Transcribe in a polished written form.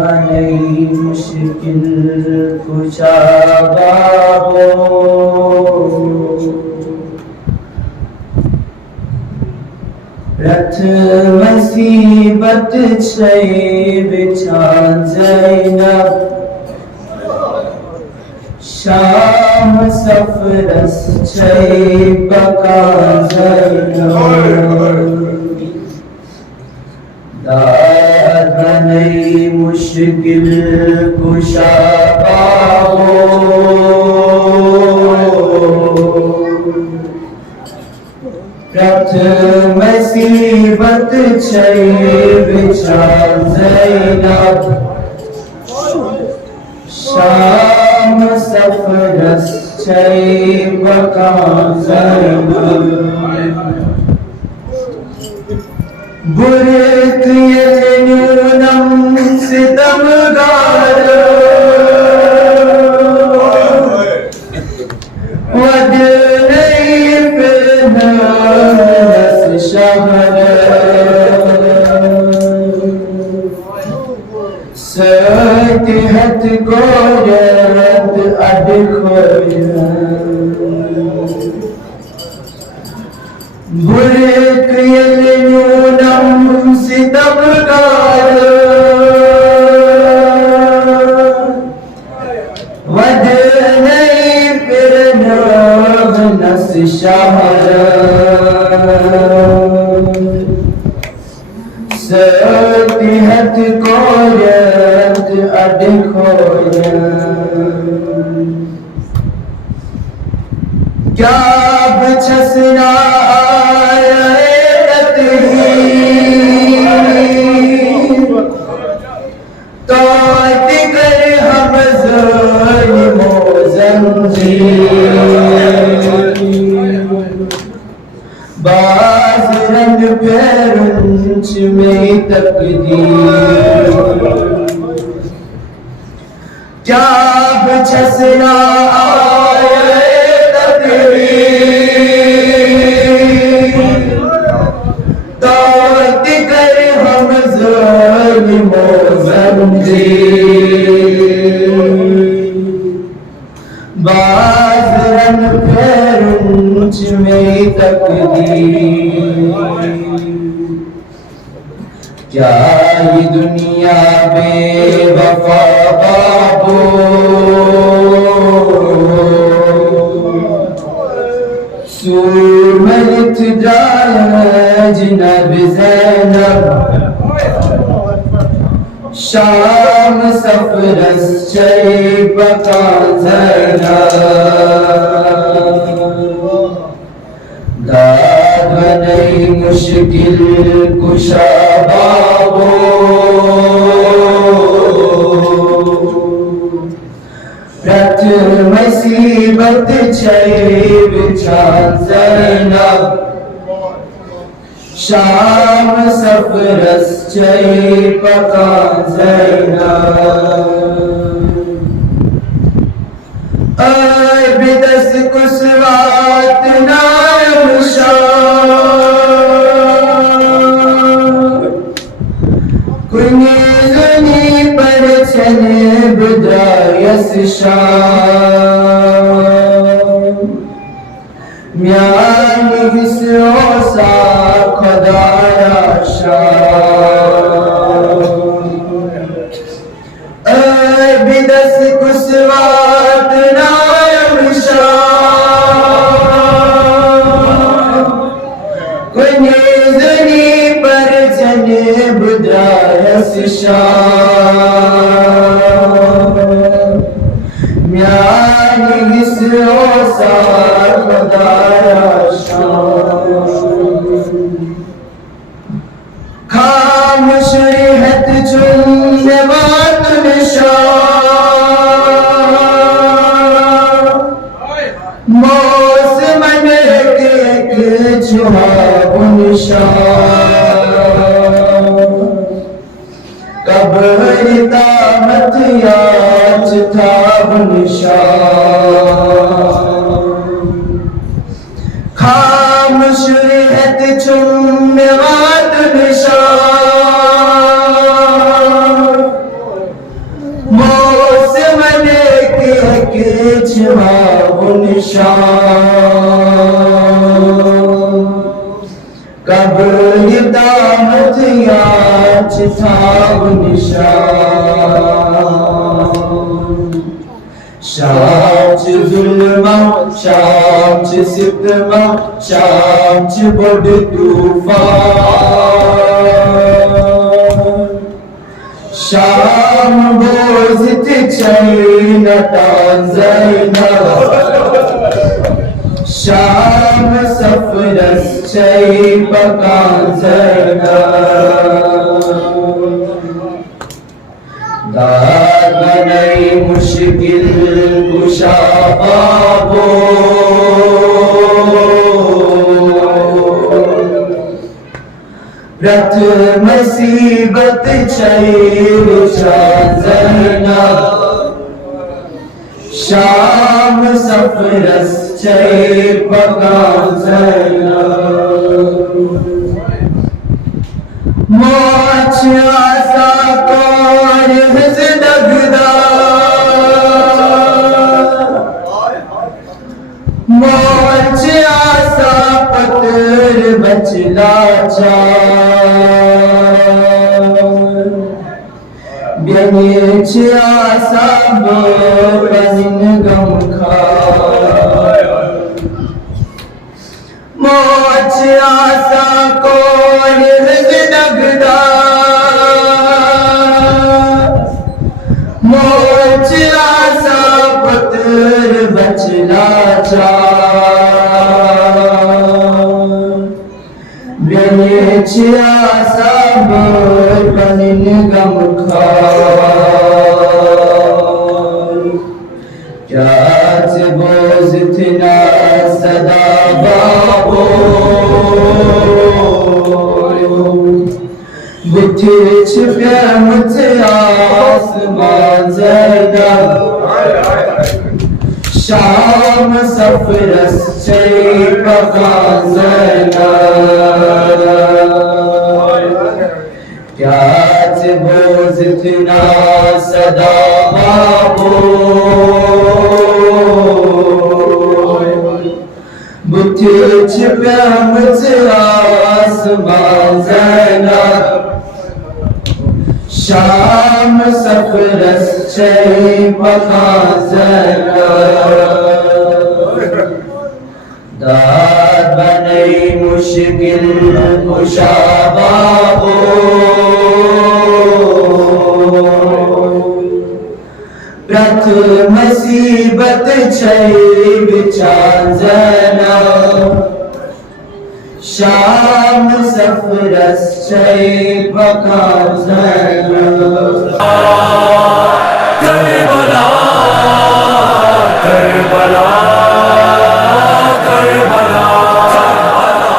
नहीं मुश्किल कुशा बाबो रथ मुसीबत छे बिछा ज़ैनब शाम सफरस छे बका ज़ैनब दाद नहीं मुश्किल कुशा बाबो रथ मुसीबत छे बिछा ज़ैनब शाम सफरस छे बका ज़ैनब बुरक यूनम सितमगार वद नहीं फिरनास शहर सतिहत गोरत अडखोया बुरक यूनम सितमगार वद नहीं फिरनास शहर सतिहत गोरत अडखोया क्या बछसना तो दिगर हम ज़ालिमो ज़ंजीर बाज़ रंग पैरुंच में तकदीर क्या बछसना बाज़ रंग पैरुंच में तकदीर क्या ये दुनिया बेवफा बाबो सूरमत जाए जिनब ज़ैनब शाम सफरस छे बका ज़ैनब दाद नहीं मुश्किल कुशा बाबो रथ मुसीबत छे बिछा ज़ैनब शाम सफरस छे बका ज़ैनब ऐ बिदस कुसवात नाम शाह कुनी पर छन बुदायस शाह म्यान हिस्सो सा खुदाया शाह ऐ बिदस कुसवात नाम शाह कुनी पर छन बुदायस शाह म्यान हिस्सो सा खुदाया खामोश रहत चुनने बात निशान मौसम के छुहाबुन शान कब्र दामत याच था बुन शान खामोश रहत चुनने बात निशान किछ निशान कब्र दामत याच था निशान शाच जुल्मा शाच सितमा शाच बड़ तूफान शाम बोझत चैनता ज़ैना शाम सफरस चै पका ज़ैना दाद बनई मुश्किल कुशा बाबो रथ मुसीबत चैरुचा ज़ैना शाम सफरस चै पका ज़ैना मोच आसा कौर हज़दगदा मोच आसा पतर बचला बेनेच आसा बनिन गम खा मोच आसा कौन हज़दगदा मोच आसा पतर बचला बेनेच आसा बनिन गम खा क्या बोझ तना सदा बाबो बुथिच प्यामत आसमान ज़ैना शाम सफरस चै पका ज़ैना क्या बोझ तना सदा बाबो बुथिच प्यामत आसमान ज़ैना शाम सफरस चै पका ज़ैना दाद बनई मुश्किल कुशा बाबो रथ मुसीबत चै बिचा ज़ैना शाम सफरस चै पका ज़ैना